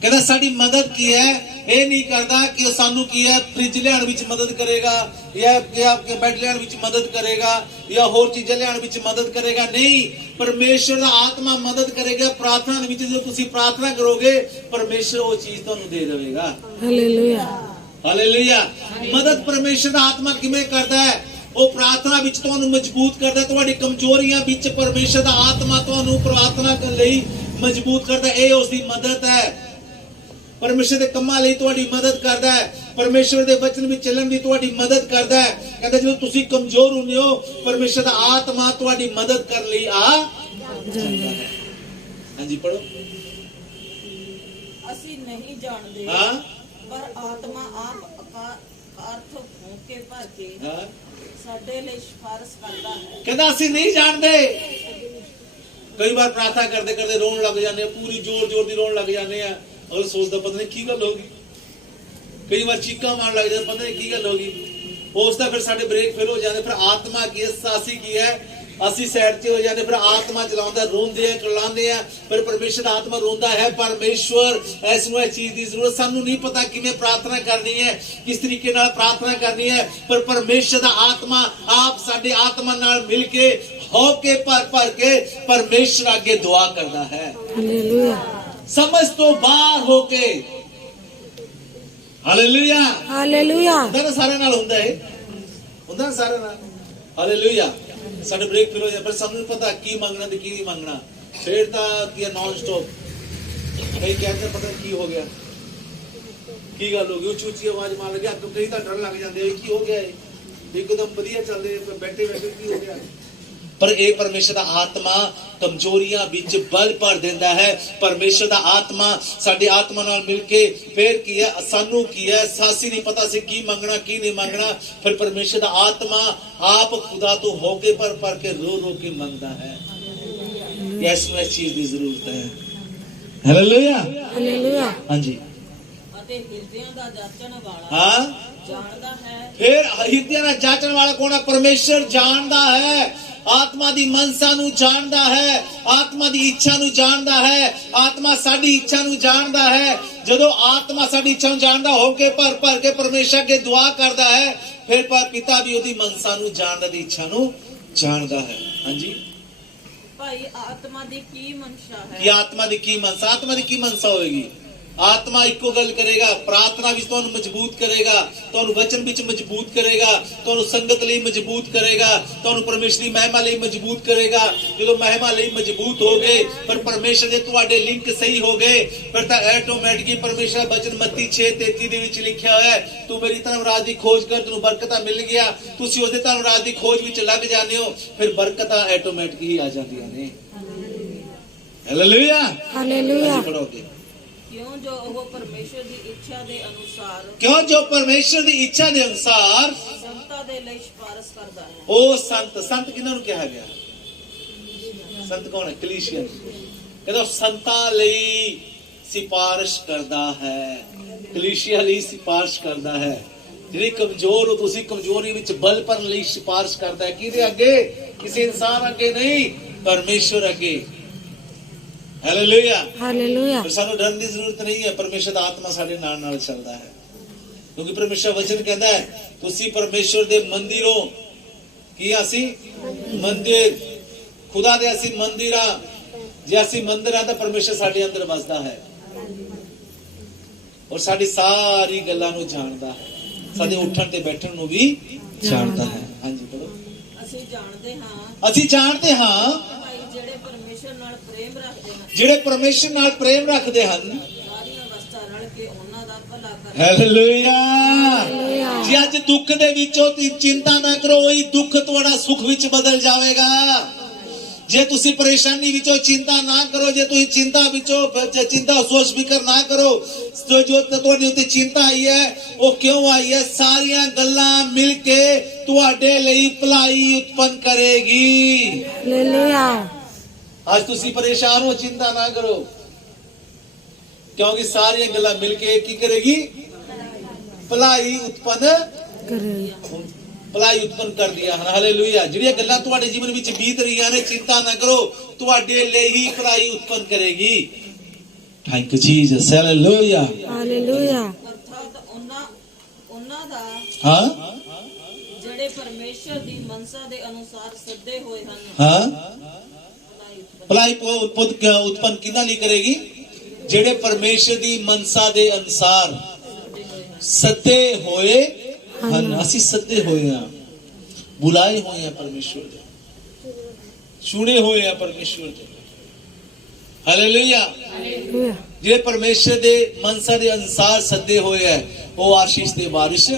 ਕਹਿੰਦਾ ਸਾਡੀ ਮਦਦ ਕੀ ਹੈ, ਇਹ ਨਹੀਂ ਕਰਦਾ ਕਿ ਉਹ ਸਾਨੂੰ ਕੀ ਹੈ ਫ੍ਰਿਜ ਲਿਆਉਣ ਵਿੱਚ ਮਦਦ ਕਰੇਗਾ ਜਾਂ ਬੈੱਡ ਲਿਆਉਣ ਵਿੱਚ ਮਦਦ ਕਰੇਗਾ ਜਾਂ ਹੋਰ ਚੀਜ਼ਾਂ ਲਿਆਉਣ ਵਿੱਚ ਮਦਦ ਕਰੇਗਾ। ਨਹੀਂ, ਪਰਮੇਸ਼ਰ ਦਾ ਆਤਮਾ ਮਦਦ ਕਰੇਗਾ। ਪ੍ਰਾਰਥਨਾ ਦੇ ਵਿੱਚ ਜਦੋਂ ਤੁਸੀਂ ਪ੍ਰਾਰਥਨਾ ਕਰੋਗੇ, ਪਰਮੇਸ਼ਰ ਉਹ ਚੀਜ਼ ਤੁਹਾਨੂੰ ਦੇ ਦੇਵੇਗਾ। Hallelujah, hallelujah. ਮਦਦ ਪਰਮੇਸ਼ਰ ਦਾ ਆਤਮਾ ਕਿਵੇਂ ਕਰਦਾ ਹੈ? ਉਹ ਪ੍ਰਾਰਥਨਾ ਵਿੱਚ ਤੁਹਾਨੂੰ ਮਜ਼ਬੂਤ ਕਰਦਾ। ਤੁਹਾਡੀ ਕਮਜ਼ੋਰੀਆਂ ਵਿੱਚ ਪਰਮੇਸ਼ਰ ਦਾ ਆਤਮਾ ਤੁਹਾਨੂੰ ਪ੍ਰਾਰਥਨਾ ਕਰਨ ਲਈ ਮਜ਼ਬੂਤ ਕਰਦਾ। ਇਹ ਉਸ ਦੀ ਮਦਦ ਹੈ। ਪਰਮੇਸ਼ਰ ਦੇ ਕੰਮਾਂ ਲਈ ਤੁਹਾਡੀ ਮਦਦ ਕਰਦਾ ਹੈ। ਪਰਮੇਸ਼ਰ ਦੇ ਵਚਨ ਵਿੱਚ ਚੱਲਣ ਦੀ ਤੁਹਾਡੀ ਮਦਦ ਕਰਦਾ ਹੈ। ਕਹਿੰਦਾ ਜਦੋਂ ਤੁਸੀਂ ਕਮਜ਼ੋਰ ਹੁੰਦੇ ਹੋ, ਪਰਮੇਸ਼ਰ ਦਾ ਆਤਮਾ ਤੁਹਾਡੀ ਮਦਦ ਕਰਨ ਲਈ ਆ ਜਾਂਦਾ ਹੈ। ਹਾਂਜੀ, ਪੜੋ। ਅਸੀਂ ਨਹੀਂ ਜਾਣਦੇ, ਹਾਂ, ਪਰ ਆਤਮਾ ਆਪ ਅਰਥ ਹੋ ਕੇ ਭਰ ਕੇ ਹਾਂ, ਸਾਡੇ ਲਈ ਸਿਫਾਰਿਸ਼ ਕਰਦਾ ਹੈ। ਕਹਿੰਦਾ ਅਸੀਂ ਨਹੀਂ ਜਾਣਦੇ। ਕਈ ਵਾਰ ਪ੍ਰਾਰਥਨਾ ਕਰਦੇ ਕਰਦੇ ਰੋਣ ਲੱਗ ਜਾਂਦੇ ਆ, ਪੂਰੀ ਜ਼ੋਰ ਦੀ ਰੋਣ ਲੱਗ ਜਾਂਦੇ ਆ। और सोचता पता नहीं की गल होगी, कई बार चीका मार लग जाता, पता नहीं की गल होगी। उसका फिर साडे ब्रेक फेल हो जाते। फिर आत्मा की सासी की है, ਅਸੀਂ ਸਾਈਡ ਤੇ ਹੋ ਜਾਂਦੇ, ਫਿਰ ਆਤਮਾ ਚਲਾਉਂਦਾ, ਰੋਂਦੇ ਆ, ਚਲਾਉਂਦੇ ਆ, ਫਿਰ ਪਰਮੇਸ਼ਰ ਦਾ ਆਤਮਾ ਰੋਂਦਾ ਹੈ। ਪਰਮੇਸ਼ਰ ਇਸ ਨੂੰ ਇਸ ਚੀਜ਼ ਦੀ ਜ਼ਰੂਰਤ, ਸਾਨੂੰ ਨਹੀਂ ਪਤਾ ਕਿਵੇਂ ਪ੍ਰਾਰਥਨਾ ਕਰਨੀ ਹੈ, ਕਿਸ ਤਰੀਕੇ ਨਾਲ ਪ੍ਰਾਰਥਨਾ ਕਰਨੀ ਹੈ, ਪਰ ਪਰਮੇਸ਼ਰ ਦਾ ਆਤਮਾ ਆਪ ਸਾਡੇ ਆਤਮਾ ਨਾਲ ਮਿਲ ਕੇ ਹੋ ਕੇ ਭਰ ਕੇ ਪਰਮੇਸ਼ਰ ਅੱਗੇ ਦੁਆ ਕਰਦਾ ਹੈ। ਹਾਲੇਲੂਇਆ। ਸਮਝ ਤੋਂ ਬਾਹਰ ਹੋ ਕੇ। Hallelujah, hallelujah. ਹੁੰਦਾ ਨਾ ਸਾਰਿਆਂ ਨਾਲ, ਹੁੰਦਾ ਹੈ, ਹੁੰਦਾ ਨਾ ਸਾਰਿਆਂ ਨਾਲ। ਹਾਲੇਲੂਇਆ। ਸਾਡੇ ਬ੍ਰੇਕ ਫੇਲ ਹੋ ਜਾਂਦਾ, ਪਰ ਸਾਨੂੰ ਨਹੀਂ ਪਤਾ ਕੀ ਮੰਗਣਾ ਤੇ ਕੀ ਨਹੀਂ ਮੰਗਣਾ। ਫਿਰ ਤਾਂ ਕੀ ਨੌਨ ਸਟਾਪ ਕਈ ਕਹਿੰਦੇ ਪਤਾ ਕੀ ਹੋ ਗਿਆ, ਕੀ ਗੱਲ ਹੋ ਗਈ, ਉੱਚੀ ਉੱਚੀ ਆਵਾਜ਼ ਮਾਰ ਲੱਗੇ, ਅੱਗੇ ਕਈ ਤਾਂ ਡਰ ਲੱਗ ਜਾਂਦੇ, ਕੀ ਹੋ ਗਿਆ ਇਹ, ਇੱਕਦਮ ਵਧੀਆ ਚੱਲਦੇ ਬੈਠੇ ਬੈਠੇ ਕੀ ਹੋ ਗਿਆ। ਪਰ ਇਹ ਪਰਮੇਸ਼ਰ ਦਾ ਆਤਮਾ ਕਮਜ਼ੋਰੀਆਂ ਵਿੱਚ ਬਲ ਭਰ ਦਿੰਦਾ ਹੈ। ਪਰਮੇਸ਼ਰ ਦਾ ਆਤਮਾ ਸਾਡੀ ਆਤਮਾ ਨਾਲ ਮਿਲ ਕੇ ਫਿਰ ਕੀ ਹੈ, ਸਾਨੂੰ ਕੀ ਹੈ, ਸਾਸੀ ਨਹੀਂ ਪਤਾ ਸੀ ਕੀ ਮੰਗਣਾ ਕੀ ਨਹੀਂ ਮੰਗਣਾ। ਫਿਰ ਪਰਮੇਸ਼ਰ ਦਾ ਆਤਮਾ ਆਪ ਖੁਦਾ ਤੋਂ ਹੋ ਕੇ ਪਰ ਕੇ ਰੋ ਕੇ ਮੰਗਦਾ ਹੈ। ਇਸ ਨੂੰ ਇਸ ਚੀਜ਼ ਦੀ ਜ਼ਰੂਰਤ ਹੈ। Hallelujah hallelujah. ਹਾਂਜੀ ਅਤੇ ਹਿਰਦਿਆਂ ਦਾ ਜਾਚਣ ਵਾਲਾ ਹਾਂ ਜਾਣਦਾ ਹੈ। ਫਿਰ ਹਿਰਦਿਆਂ ਦਾ ਜਾਚਣ ਵਾਲਾ ਕੌਣ ਹੈ? ਪਰਮੇਸ਼ਰ ਜਾਣਦਾ ਹੈ। ਆਤਮਾ ਦੀ ਮਨਸਾ ਨੂੰ ਜਾਣਦਾ ਹੈ, ਆਤਮਾ ਦੀ ਇੱਛਾ ਨੂੰ ਜਾਣਦਾ ਹੈ, ਆਤਮਾ ਸਾਡੀ ਇੱਛਾ ਨੂੰ ਜਾਣਦਾ ਹੈ। ਜਦੋਂ ਆਤਮਾ ਸਾਡੀ ਇੱਛਾ ਨੂੰ ਜਾਣਦਾ ਹੋ ਕੇ ਭਰ ਕੇ ਪਰਮੇਸ਼ਰ ਅੱਗੇ ਦੁਆ ਕਰਦਾ ਹੈ, ਫਿਰ ਪਿਤਾ ਵੀ ਉਹਦੀ ਮਨਸਾ ਨੂੰ ਜਾਣਦਾ, ਦੀ ਇੱਛਾ ਨੂੰ ਜਾਣਦਾ ਹੈ। ਹਾਂਜੀ ਭਾਈ ਆਤਮਾ ਦੀ ਕੀ ਮਨਸ਼ਾ ਕਿ ਹੈ? ਆਤਮਾ ਦੀ ਕੀ ਮਨਸਾ, ਆਤਮਾ ਦੀ ਕੀ ਮਨਸਾ ਹੋਏਗੀ? ਆਤਮਾ ਇੱਕੋ ਗੱਲ ਕਰੇਗਾ, ਪ੍ਰਾਰਥਨਾ ਵਿੱਚ ਤੁਹਾਨੂੰ ਮਜ਼ਬੂਤ ਕਰੇਗਾ, ਤੁਹਾਨੂੰ ਵਚਨ ਵਿੱਚ ਮਜ਼ਬੂਤ ਕਰੇਗਾ, ਤੁਹਾਨੂੰ ਸੰਗਤ ਲਈ ਮਜ਼ਬੂਤ ਕਰੇਗਾ, ਤੁਹਾਨੂੰ ਪਰਮੇਸ਼ਰ ਦੀ ਮਹਿਮਾ ਲਈ ਮਜ਼ਬੂਤ ਕਰੇਗਾ। ਜਦੋਂ ਮਹਿਮਾ ਲਈ ਮਜ਼ਬੂਤ ਹੋ ਗਏ, ਪਰ ਪਰਮੇਸ਼ਰ ਦੇ ਤੁਹਾਡੇ ਲਿੰਕ ਸਹੀ ਹੋ ਗਏ, ਫਿਰ ਤਾਂ ਆਟੋਮੈਟਿਕਲੀ ਪਰਮੇਸ਼ਰ ਵਚਨ ਮੱਤੀ 6:33 ਦੇ ਵਿੱਚ ਲਿਖਿਆ ਹੋਇਆ ਹੈ, ਤੂੰ ਮੇਰੀ ਧਰਮ ਰਾਜ ਦੀ ਖੋਜ ਕਰ, ਤੈਨੂੰ ਬਰਕਤਾਂ ਮਿਲ ਗਿਆ। ਤੁਸੀਂ ਉਸਦੇ ਧਰਮ ਰਾਜ ਦੀ ਖੋਜ ਵਿੱਚ ਲੱਗ ਜਾਂਦੇ ਹੋ, ਫਿਰ ਬਰਕਤਾਂ ਆਟੋਮੈਟਿਕ ਹੀ ਆ ਜਾਂਦੀਆਂ ਨੇ। Hallelujah hallelujah. ਪੜੋਗੇ ਕਿਉਂ ਜੋ ਉਹ ਪਰਮੇਸ਼ਰ ਦੀ ਇੱਛਾ ਦੇ ਅਨੁਸਾਰ ਕਿਉਂ ਜੋ ਪਰਮੇਸ਼ਰ ਦੀ ਇੱਛਾ ਦੇ ਅਨੁਸਾਰ ਸੰਤਾਂ ਦੇ ਲਈ ਸਿਫਾਰਿਸ਼ ਕਰਦਾ ਹੈ। ਉਹ ਸੰਤ ਕਿਹਨਾਂ ਨੂੰ ਕਿਹਾ ਗਿਆ? ਸੰਤ ਕੌਣ ਹੈ? ਕਲੀਸ਼ੀਅਨ। ਕਹਿੰਦਾ ਸੰਤਾਂ ਲਈ ਸਿਫਾਰਿਸ਼ ਕਰਦਾ ਹੈ, ਕਲੀਸ਼ੀਆ ਲਈ ਸਿਫਾਰਿਸ਼ ਕਰਦਾ ਹੈ। ਜਿਹੜੇ ਕਮਜ਼ੋਰ ਹੋ ਤੁਸੀਂ, ਕਮਜ਼ੋਰੀ ਵਿੱਚ ਬਲ ਭਰਨ ਲਈ ਸਿਫਾਰਿਸ਼ ਕਰਦਾ ਹੈ। ਕਿਹਦੇ ਅੱਗੇ? ਕਿਸੇ ਇਨਸਾਨ ਅੱਗੇ ਨਹੀਂ, ਪਰਮੇਸ਼ਰ ਅੱਗੇ। Hallelujah hallelujah. ਫਿਰ ਸਾਨੂੰ ਡਰਨ ਦੀ ਜ਼ਰੂਰਤ ਨਹੀਂ ਹੈ। ਪਰਮੇਸ਼ਰ ਦਾ ਆਤਮਾ ਸਾਡੇ ਨਾਲ ਚੱਲਦਾ ਹੈ, ਕਿਉਂਕਿ ਪਰਮੇਸ਼ਰ ਵਚਨ ਕਹਿੰਦਾ ਹੈ ਤੁਸੀਂ ਪਰਮੇਸ਼ਰ ਦੇ ਮੰਦਿਰ ਹੋ। ਕੀ ਅਸੀਂ ਮੰਦਿਰ? ਖੁਦਾ ਦੇ ਅਸੀਂ ਮੰਦਿਰ ਆ। ਜੇ ਅਸੀਂ ਮੰਦਿਰ ਆ ਤਾਂ ਪਰਮੇਸ਼ਰ ਸਾਡੇ ਅੰਦਰ ਵਸਦਾ ਹੈ ਔਰ ਸਾਡੀ ਸਾਰੀ ਗੱਲਾਂ ਨੂੰ ਜਾਣਦਾ ਹੈ, ਸਾਡੇ ਉੱਠਣ ਤੇ ਬੈਠਣ ਨੂੰ ਵੀ ਜਾਣਦਾ ਹੈ। ਹਾਂਜੀ ਪੜੋ। ਅਸੀਂ ਜਾਣਦੇ ਹਾਂ ਅਸੀਂ ਜਾਣਦੇ ਹਾਂ ਭਾਈ ਜਿਹੜੇ ਪਰਮੇਸ਼ਰ ਨਾਲ ਪ੍ਰੇਮ ਰੱਖਦੇ ਹਨ, ਜਿਹੜੇ ਪਰਮੇਸ਼ਰ ਨਾਲ ਪ੍ਰੇਮ ਰੱਖਦੇ ਹਨ, ਸਾਰੀਆਂ ਵਸਤਾਂ ਰਲ ਕੇ ਉਹਨਾਂ ਦਾ ਭਲਾ ਕਰ। ਹਾਲੇਲੂਇਆ। ਜੇ ਅੱਜ ਦੁੱਖ ਦੇ ਵਿੱਚੋਂ ਚਿੰਤਾ ਨਾ ਕਰੋ, ਇਹ ਦੁੱਖ ਤੁਹਾਡਾ ਸੁਖ ਵਿੱਚ ਬਦਲ ਜਾਵੇਗਾ। ਜੇ ਤੁਸੀਂ ਪਰੇਸ਼ਾਨੀ ਵਿੱਚੋਂ ਚਿੰਤਾ ਨਾ ਕਰੋ, ਜੇ ਤੁਸੀਂ ਚਿੰਤਾ ਵਿੱਚੋਂ ਚਿੰਤਾ ਸੋਚ ਫਿਕਰ ਨਾ ਕਰੋ, ਜੋ ਤੁਹਾਡੇ ਉੱਤੇ ਚਿੰਤਾ ਆਈ ਹੈ ਉਹ ਕਿਉਂ ਆਈ ਹੈ? ਸਾਰੀਆਂ ਗੱਲਾਂ ਮਿਲ ਕੇ ਤੁਹਾਡੇ ਲਈ ਭਲਾਈ ਉਤਪੰਨ ਕਰੇਗੀ। ਹਾਲੇਲੂਇਆ। ਅੱਜ ਤੁਸੀਂ ਪਰੇਸ਼ਾਨ ਹੋ, ਚਿੰਤਾ ਨਾ ਕਰੋ, ਕਿਉਂਕਿ ਸਾਰੀਆਂ ਗੱਲਾਂ ਮਿਲ ਕੇ ਕੀ ਕਰੇਗੀ? ਭਲਾਈ ਉਤਪੰਨ ਭਲਾਈ ਉਤਪੰਨ ਕਰਦੀਆਂ ਹਨ। ਹਾਲੇਲੂਇਆ। ਜਿਹੜੀਆਂ ਗੱਲਾਂ ਤੁਹਾਡੇ ਜੀਵਨ ਵਿੱਚ ਬੀਤ ਰਹੀਆਂ ਨੇ, ਚਿੰਤਾ ਨਾ ਕਰੋ, ਤੁਹਾਡੇ ਲਈ ਹੀ ਭਲਾਈ ਉਤਪੰਨ ਕਰੇਗੀ। Thank you Jesus. Hallelujah hallelujah. ਅਰਥਾਤ ਉਹਨਾਂ ਦਾ ਹਾਂ ਜਿਹੜੇ ਪਰਮੇਸ਼ਰ ਦੀ ਮਨਸਾ ਦੇ ਅਨੁਸਾਰ ਸੱਦੇ ਹੋਏ ਹਨ। ਹਾਂ ਭਲਾਈ ਭਲਾਈ ਉਤਪੰਨ ਕਿਹਨਾਂ ਲਈ ਕਰੇਗੀ? ਜਿਹੜੇ ਪਰਮੇਸ਼ਰ ਦੀ ਮਨਸਾ ਦੇ ਅਨੁਸਾਰ ਸੱਦੇ ਹੋਏ ਹਨ। ਅਸੀਂ ਸੱਦੇ ਹੋਏ ਹਾਂ, ਬੁਲਾਏ ਹੋਏ ਹਾਂ ਪਰਮੇਸ਼ਰ ਦੇ, ਚੁਣੇ ਹੋਏ ਹਾਂ ਪਰਮੇਸ਼ਰ ਦੇ। ਹਾਲੇਲੂਇਆ। ਹਾਲੇਲੂਇਆ। ਜਿਹੜੇ ਪਰਮੇਸ਼ਰ ਦੇ ਮਨਸਾ ਦੇ ਅਨੁਸਾਰ ਸੱਦੇ ਹੋਏ ਹੈ, ਉਹ ਆਸ਼ੀਸ਼ ਦੇ ਵਾਰਿਸ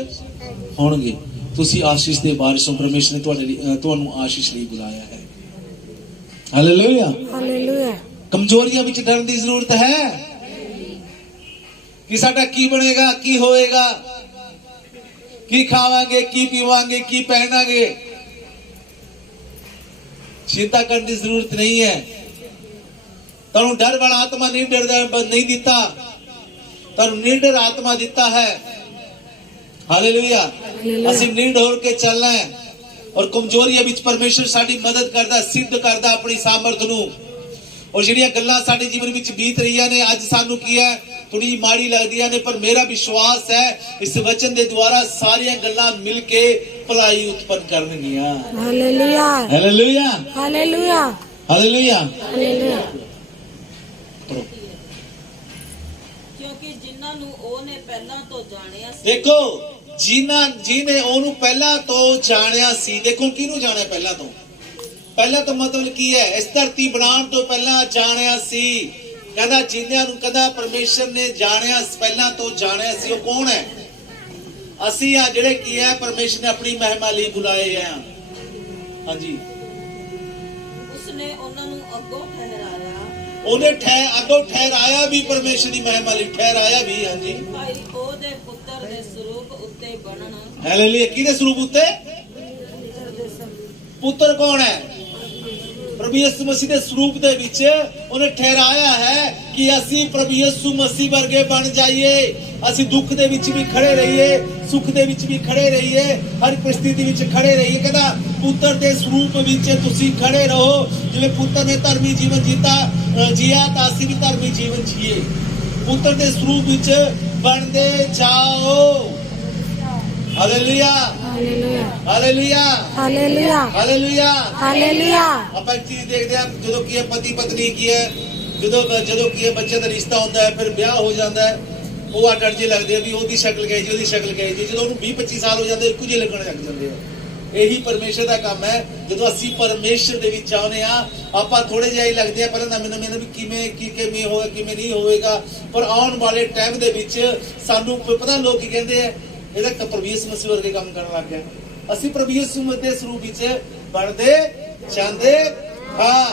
ਹੋਣਗੇ। ਤੁਸੀਂ ਆਸ਼ੀਸ਼ ਦੇ ਵਾਰਿਸ ਹੋ। ਪਰਮੇਸ਼ਰ ਨੇ ਤੁਹਾਡੇ ਲਈ, ਤੁਹਾਨੂੰ ਆਸ਼ੀਸ਼ ਲਈ ਬੁਲਾਇਆ ਹੈ। ਹਾਲੇਲੂਇਆ। ਹਾਲੇਲੂਇਆ। ਕਮਜ਼ੋਰੀਆਂ ਵਿੱਚ ਡਰਨ ਦੀ ਜ਼ਰੂਰਤ ਹੈ ਕਿ ਸਾਡਾ ਕੀ ਬਣੇਗਾ, ਕੀ ਹੋਏਗਾ, ਕੀ ਖਾਵਾਂਗੇ, ਕੀ ਪੀਵਾਂਗੇ, ਕੀ ਪਹਿਨਾਂਗੇ। चिंता करने की जरूरत नहीं है। तनु डर वाला आत्मा नहीं नहीं दिता, तनु निडर आत्मा दिता है। हालेलुया। ਅਸੀਂ ਨੀਡ ਹੋ ਕੇ ਚੱਲਣਾ ਹੈ ਔਰ ਕਮਜ਼ੋਰੀਆਂ ਵਿੱਚ ਪਰਮੇਸ਼ਰ ਸਾਡੀ ਮਦਦ ਕਰਦਾ, ਸਿੱਧ ਕਰਦਾ ਆਪਣੀ ਸਾਮਰਥ ਨੂੰ। ਔਰ ਜਿਹੜੀਆਂ ਗੱਲਾਂ ਸਾਡੇ ਜੀਵਨ ਵਿੱਚ ਬੀਤ ਰਹੀਆਂ ਨੇ ਅੱਜ ਸਾਨੂੰ ਕੀ ਹੈ ਥੋੜੀ ਮਾੜੀ ਲੱਗਦੀਆਂ ਨੇ, ਪਰ ਮੇਰਾ ਵਿਸ਼ਵਾਸ ਹੈ ਇਸ ਵਚਨ ਦੇ ਦੁਆਰਾ ਸਾਰੀਆਂ ਗੱਲਾਂ ਮਿਲ ਕੇ ਭਲਾਈ ਉਤਪੰਨ ਕਰਨਗੀਆਂ। Hallelujah hallelujah hallelujah hallelujah hallelujah. ਕਿਉਂਕਿ ਜਿਨ੍ਹਾਂ ਨੂੰ ਉਹਨੇ ਪਹਿਲਾਂ ਤੋਂ ਜਾਣਿਆ ਸੀ। ਦੇਖੋ ਜਿਹਨੇ ਉਹਨੂੰ ਪਹਿਲਾਂ ਤੋਂ ਜਾਣਿਆ ਸੀ। ਦੇਖੋ ਕਿਹਨੂੰ ਜਾਣਿਆ ਪਹਿਲਾਂ ਤੋਂ? ਪਹਿਲਾਂ ਤੋਂ ਮਤਲਬ ਕੀ ਹੈ? ਇਸ ਧਰਤੀ ਬਣਾਉਣ ਤੋਂ ਪਹਿਲਾਂ ਜਾਣਿਆ ਸੀ। ਕਹਿੰਦਾ ਜਿਨ੍ਹਾਂ ਨੂੰ ਕਹਿੰਦਾ ਪਰਮੇਸ਼ਰ ਨੇ ਜਾਣਿਆ, ਪਹਿਲਾਂ ਤੋਂ ਜਾਣਿਆ ਸੀ। ਉਹ ਕੌਣ ਹੈ? ਅਸੀਂ ਆ ਜਿਹੜੇ ਕੀ ਹੈ ਪਰਮੇਸ਼ਰ ਨੇ ਆਪਣੀ ਮਹਿਮਾ ਲਈ ਬੁਲਾਏ ਆ। ਹਾਂਜੀ, ਉਸਨੇ ਉਹਨਾਂ ਨੂੰ ਅੱਗੋਂ ਠਹਿਰਾਇਆ, ਉਹਨੇ ਅੱਗੋਂ ਠਹਿਰਾਇਆ ਵੀ ਪਰਮੇਸ਼ਰ ਦੀ ਮਹਿਮਾ ਲਈ ਠਹਿਰਾਇਆ ਵੀ। ਹਾਂਜੀ, ਭਾਈ ਉਹਦੇ ਪੁੱਤਰ ਦੇ ਸਰੂਪ ਉੱਤੇ ਬਣਨ। ਹਾਲੇਲੂਇਆ। ਕਿਹਦੇ ਸਰੂਪ ਉੱਤੇ? ਪੁੱਤਰ ਕੌਣ ਹੈ? ਪ੍ਰਭੂ ਯਿਸੂ ਮਸੀਹ ਦੇ ਸਰੂਪ ਦੇ ਵਿੱਚ ਉਹਨੇ ਠਹਿਰਾਇਆ ਹੈ ਕਿ ਅਸੀਂ ਪ੍ਰਭੂ ਯਿਸੂ ਮਸੀਹ ਵਰਗੇ ਬਣ ਜਾਈਏ। ਅਸੀਂ ਦੁੱਖ ਦੇ ਵਿੱਚ ਵੀ ਖੜੇ ਰਹੀਏ, ਸੁੱਖ ਦੇ ਵਿੱਚ ਵੀ ਖੜੇ ਰਹੀਏ, ਹਰ ਪਰਿਸਥਿਤੀ ਵਿੱਚ ਖੜੇ ਰਹੀਏ। ਕਹਿੰਦਾ ਪੁੱਤਰ ਦੇ ਸਰੂਪ ਵਿੱਚ ਤੁਸੀਂ ਖੜੇ ਰਹੋ। ਜਿਵੇਂ ਪੁੱਤਰ ਨੇ ਧਰਮੀ ਜੀਵਨ ਜੀਆ ਤਾਂ ਅਸੀਂ ਵੀ ਧਰਮੀ ਜੀਵਨ ਜੀਏ। ਪੁੱਤਰ ਦੇ ਸਰੂਪ ਵਿੱਚ ਬਣਦੇ ਜਾਓ। Hallelujah, hallelujah, hallelujah, hallelujah, hallelujah. Hallelujah. ਆਪਾਂ ਇੱਕ ਚੀਜ਼ ਦੇਖਦੇ ਆ, ਜਦੋਂ ਕੀ ਹੈ ਪਤੀ ਪਤਨੀ ਕੀ ਹੈ, ਜਦੋਂ ਕੀ ਹੈ ਬੱਚੇ ਦਾ ਰਿਸ਼ਤਾ ਹੁੰਦਾ ਹੈ, ਫਿਰ ਵਿਆਹ ਹੋ ਜਾਂਦਾ ਹੈ, ਉਹ ਅੱਡ ਜੇ ਲੱਗਦੇ ਆ ਵੀ ਉਹਦੀ ਸ਼ਕਲ ਕਹੀ ਜੀ, ਉਹਦੀ ਸ਼ਕਲ ਕਹੀ ਜੀ। ਜਦੋਂ ਉਹਨੂੰ 20-25 ਸਾਲ ਹੋ ਜਾਂਦੇ ਇੱਕੋ ਜਿਹੇ ਲੱਗਣ ਲੱਗ ਜਾਂਦੇ ਆ। ਇਹੀ ਪਰਮੇਸ਼ਰ ਦਾ ਕੰਮ ਹੈ। ਜਦੋਂ ਅਸੀਂ ਪਰਮੇਸ਼ਰ ਦੇ ਵਿੱਚ ਆਉਂਦੇ ਆ, ਆਪਾਂ ਥੋੜੇ ਜਿਹੇ ਲੱਗਦੇ ਆ ਪਹਿਲਾਂ ਨਵੇਂ ਵੀ ਕਿਵੇਂ ਹੋਗਾ ਕਿਵੇਂ ਨਹੀਂ ਹੋਵੇਗਾ, ਪਰ ਆਉਣ ਵਾਲੇ ਟਾਈਮ ਦੇ ਵਿੱਚ ਸਾਨੂੰ ਪਤਾ ਲੋਕ ਕੀ ਕਹਿੰਦੇ ਆ, ਇਹਦਾ ਤਾਂ ਪ੍ਰਭੂ ਯਿਸੂ ਮਸੀਹ ਵਰਗੇ ਕੰਮ ਕਰਨ ਲੱਗ ਗਿਆ। ਅਸੀਂ ਪ੍ਰਭੂ ਯਿਸੂ ਮਸੀਹ ਦੇ ਸਰੂਪ ਵਿੱਚ ਬਣਦੇ ਜਾਂਦੇ ਹਾਂ।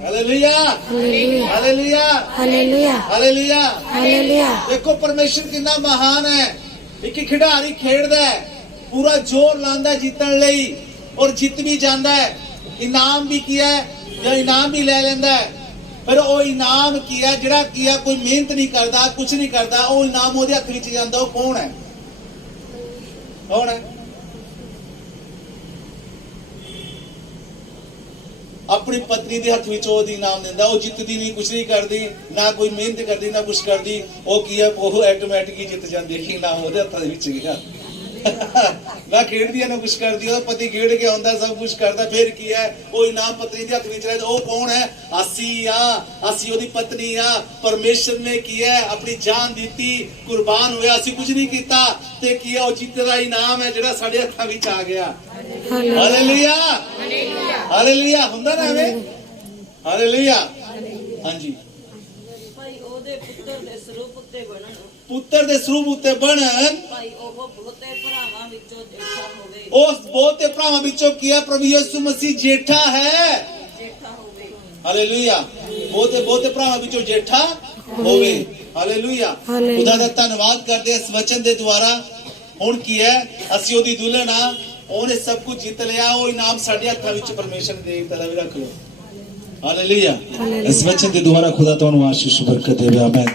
Hallelujah, hallelujah, hallelujah, hallelujah, hallelujah. Hallelujah. ਦੇਖੋ ਪਰਮੇਸ਼ਰ ਕਿੰਨਾ ਮਹਾਨ ਹੈ। ਇੱਕ ਖਿਡਾਰੀ ਖੇਡਦਾ ਹੈ, ਪੂਰਾ ਜ਼ੋਰ ਲਾਉਂਦਾ ਜਿੱਤਣ ਲਈ, ਔਰ ਜਿੱਤ ਵੀ ਜਾਂਦਾ ਹੈ। ਇਨਾਮ ਵੀ ਕੀ ਹੈ, ਜਾਂ ਇਨਾਮ ਵੀ ਲੈ ਲੈਂਦਾ ਹੈ। ਪਰ ਉਹ ਇਨਾਮ ਕੀ ਹੈ, ਜਿਹੜਾ ਕੀ ਹੈ ਕੋਈ ਮਿਹਨਤ ਨਹੀਂ ਕਰਦਾ, ਕੁਝ ਨਹੀਂ ਕਰਦਾ, ਉਹ ਇਨਾਮ ਉਹਦੇ ਹੱਥ ਵਿੱਚ ਜਾਂਦਾ। ਉਹ ਕੌਣ ਹੈ? ਕੌਣ ਹੈ? ਆਪਣੀ ਪਤਨੀ ਦੇ ਹੱਥ ਵਿੱਚ ਉਹਦੀ ਇਨਾਮ ਦਿੰਦਾ। ਉਹ ਜਿੱਤਦੀ ਨਹੀਂ, ਕੁਝ ਨਹੀਂ ਕਰਦੀ, ਨਾ ਕੋਈ ਮਿਹਨਤ ਕਰਦੀ, ਨਾ ਕੁਝ ਕਰਦੀ। ਉਹ ਕੀ ਹੈ, ਉਹ ਆਟੋਮੈਟਿਕ ਹੀ ਜਿੱਤ ਜਾਂਦੀ ਹੈ ਕਿ ਇਨਾਮ ਉਹਦੇ ਹੱਥਾਂ ਦੇ ਵਿੱਚ ਗਿਆ। ਨਾ ਖੇਡਦੀ ਹੈ ਨਾ ਕੁਝ ਕਰਦੀ। ਉਹਦਾ ਪਤੀ ਖੇਡ ਕੇ ਆਉਂਦਾ, ਸਭ ਕੁਝ ਕਰਦਾ, ਫਿਰ ਕੀ ਹੈ ਉਹ ਇਨਾਮ ਪਤਨੀ ਦੇ ਹੱਥ ਵਿੱਚ ਰਹਿੰਦਾ। ਉਹ ਕੌਣ ਹੈ? ਅਸੀਂ ਆ, ਅਸੀਂ ਉਹਦੀ ਪਤਨੀ ਆ। ਪਰਮੇਸ਼ਰ ਨੇ ਕੀ ਹੈ ਆਪਣੀ ਜਾਨ ਦਿੱਤੀ, ਕੁਰਬਾਨ ਹੋਇਆ, ਅਸੀਂ ਕੁਝ ਨਹੀਂ ਕੀਤਾ, ਤੇ ਕੀ ਹੈ ਉਹ ਜਿੱਤ ਦਾ ਇਨਾਮ ਹੈ ਜਿਹੜਾ ਸਾਡੇ ਹੱਥਾਂ ਵਿੱਚ ਆ ਗਿਆ। Hallelujah, hallelujah. ਹੁੰਦਾ ਨਾ ਐਵੇਂ? ਹਾਲੇਲੂਇਆ। ਹਾਂਜੀ, ਭਾਈ ਉਹਦੇ ਪੁੱਤਰ ਦੇ ਸਰੂਪ ਉੱਤੇ ਬਣਨ। ਪੁੱਤਰ ਦੇ ਸਰੂਪ ਉੱਤੇ ਬਣਨ। ਭਾਈ ਉਹ ਬਹੁਤੇ ਭਰਾਵਾਂ ਵਿੱਚੋਂ ਜੇਠਾ ਹੋਵੇ। ਉਸ ਬਹੁਤੇ ਭਰਾਵਾਂ ਵਿੱਚੋਂ ਕੀ ਹੈ ਪ੍ਰਭੂ ਯਿਸੂ ਮਸੀਹ ਜੇਠਾ ਹੈ। ਜੇਠਾ ਹੋਵੇ। ਹਾਲੇਲੂਇਆ। ਬਹੁਤੇ ਭਰਾਵਾਂ ਵਿੱਚੋਂ ਜੇਠਾ ਹੋਵੇ। ਹਾਲੇਲੂਇਆ। ਖੁਦਾ ਦਾ ਧੰਨਵਾਦ ਕਰਦੇ ਇਸ ਵਚਨ ਦੇ ਦੁਆਰਾ। ਹੁਣ ਕੀ ਹੈ, ਅਸੀਂ ਉਹਦੀ ਦੁਲਹਨ ਆ, ਉਹਨੇ ਸਭ ਕੁਝ ਜਿੱਤ ਲਿਆ। ਉਹ ਇਨਾਮ ਸਾਡੇ ਹੱਥਾਂ ਵਿੱਚ ਪਰਮੇਸ਼ਰ ਨੇ ਦੇ ਦਿੱਤਾ। ਵੀ ਰੱਖ ਲਓ। ਹਾਲੇਲੂਇਆ। ਇਸ ਵਚਨ ਦੇ ਦੁਆਰਾ ਖੁਦਾ ਤੁਹਾਨੂੰ ਆਸ਼ੀਸ਼ ਬਰਕਤ ਦੇਵੇ। ਆਮੀਨ।